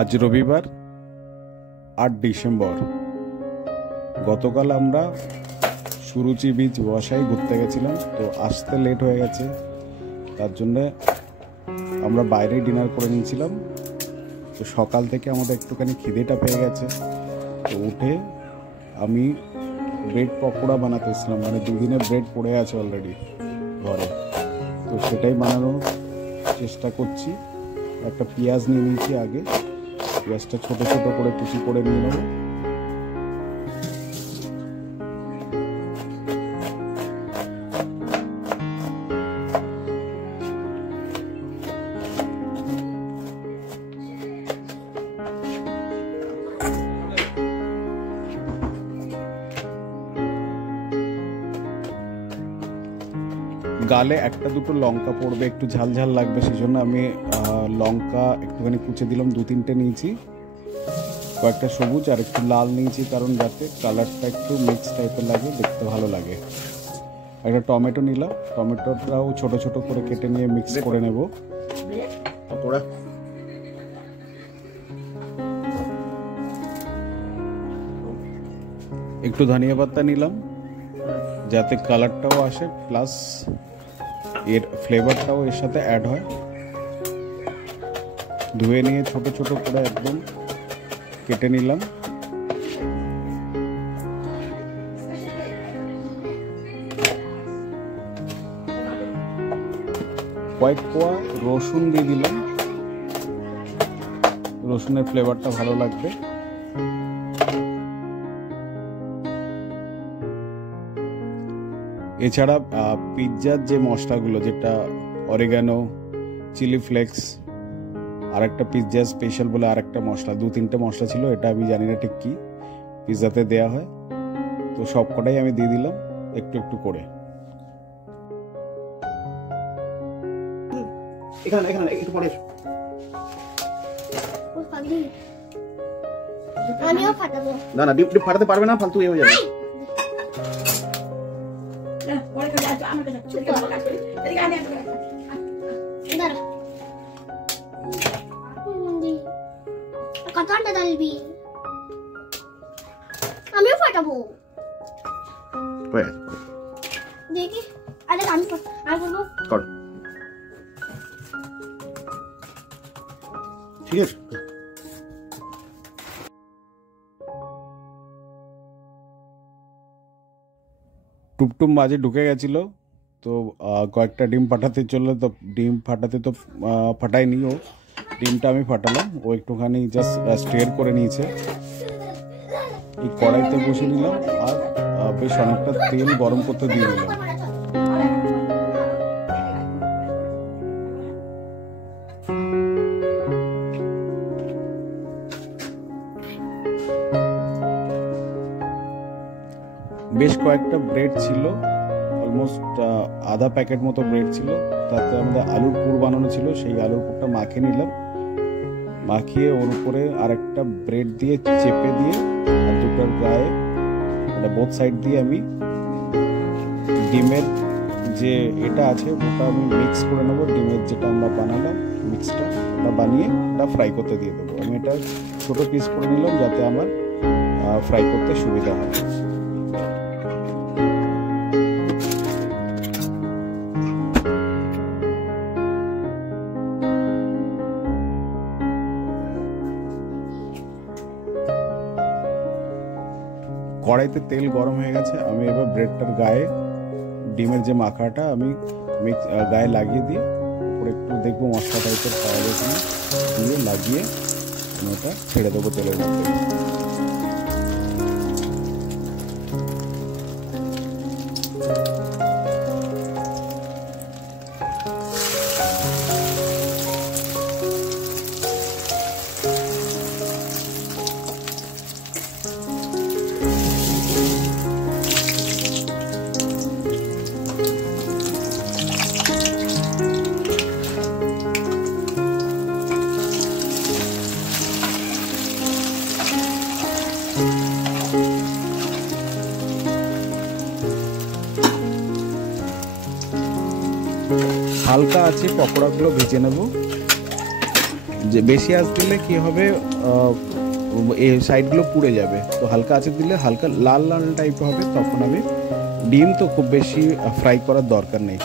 আজ রবিবার ৮ ডিসেম্বর। গতকাল আমরা সুরুচি বিচ ওয়াসায় ঘুরতে গেছিলাম, তো আসতে লেট হয়ে গেছে, তার জন্যে আমরা বাইরেই ডিনার করে নিয়েছিলাম। তো সকাল থেকে আমাদের একটুখানি খিদেটা পেয়ে গেছে, তো উঠে আমি ব্রেড পকোড়া বানাতে এসেছিলাম, মানে দুদিনের ব্রেড পড়ে আছে অলরেডি ঘরে, তো সেটাই বানানোর চেষ্টা করছি। একটা পেঁয়াজ নিয়ে নিয়েছি, আগে পেঁয়াজটা ছোট ছোট করে কুচি করে নিয়ে নেব। গালে একটা দুটো লঙ্কা পড়বে, একটু ঝাল ঝাল লাগবে, সেই জন্য আমি লঙ্কা একটুখানি কুচে দিলাম, 2-3টে নিয়েছি। কয়েকটা সবুজ আর একটু লাল নিয়েছি, কারণ যাতে কালারটা একটু মিক্স টাইপের লাগে, দেখতে ভালো লাগে। একটা টমেটো নিলাম, টমেটোটাও ছোট ছোট করে কেটে নিয়ে মিক্স করে নেব। একটু ধনিয়া পাতা নিলাম, যাতে কালারটাও আসে প্লাস এর ফ্লেভারটাও এর সাথে অ্যাড হয়। ধুয়ে নিয়ে ছোট ছোট করে একদম কেটে নিলাম। কয়েক কোয়া রসুন দিয়ে দিলাম, রসুনের ফ্লেভারটা ভালো লাগবে। এছাড়া পিৎজার যে মশলাগুলো, যেটা অরিগানো, চিলি ফ্লেক্স, আর একটা পিৎজা স্পেশাল বলে আর একটা মশলা, 2-3টে মশলা ছিল, এটা আমি জানি না ঠিক কি পিৎজাতে দেয়া হয়, তো সব কটাই আমি দিয়ে দিলাম একটু একটু করে। না না, ডিপ ফাটাতে পারবে না, ফালতু হয়ে যাবে। কতটা ডালবি? আমিও ফাটাবো, দেখি। আরে আমি করবো, কর, ঠিক আছে। টুপটুম মাঝে ঢুকে গেছিল, তো কয়েকটা ডিম ফাটাতে চললো, তো ডিম ফাটাতে তো ফাটাইনি, ও ডিমটা আমি ফাটালাম, ও একটুখানি জাস্ট স্টিয়ার করে নিয়েছে। এই কড়াইতে বসে নিলাম আর বেশ অনেকটা তেল গরম করতে দিয়ে দিলাম। বেশ কয়েকটা ব্রেড ছিল, অলমোস্ট আধা প্যাকেট মতো ব্রেড ছিল, তাতে আমাদের আলুর পুর বানানো ছিল, সেই আলুর পুরটা মাখিয়ে নিলাম। মাখিয়ে ওর উপরে আরেকটা ব্রেড দিয়ে চেপে দিয়ে আর দুটোর গায়ে এটা বোথ সাইড দিয়ে আমি ডিমের যে এটা আছে ওটা আমি মিক্স করে নেবো। ডিমের যেটা আমরা বানালাম মিক্সটা, ওটা বানিয়ে ওটা ফ্রাই করতে দিয়ে দেবো। আমি এটা ছোটো পিস করে নিলাম, যাতে আমার ফ্রাই করতে সুবিধা হয়। কড়াইতে তেল গরম হয়ে গেছে, আমি এবার ব্রেডটার গায়ে ডিমের যে মাখাটা আমি গায়ে লাগিয়ে দিয়ে উপরে একটু দেখবো মশলা টাইপের পাওয়া যায় কিনা, দিয়ে লাগিয়ে আমি ওটা ছেড়ে দেবো তেলের মধ্যে। হালকা আছে পকোড়াগুলো ভেজে নেব। যে বেশি আঁচ দিলে কি হবে, এই সাইডগুলো পুড়ে যাবে। তো হালকা আঁচে দিলে হালকা লাল লাল টাইপ হবে, তখন আমি ডিম তো খুব বেশি ফ্রাই করার দরকার নেই।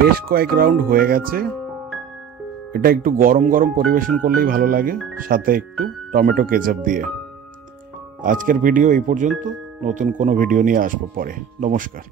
বেশ কয়েক রাউন্ড হয়ে গেছে। এটা একটু গরম গরম পরিবেশন করলেই ভালো লাগে, সাথে একটু টমেটো কেচাপ দিয়ে। আজকের ভিডিও এই পর্যন্ত, নতুন কোনো ভিডিও নিয়ে আসবো পরে। নমস্কার।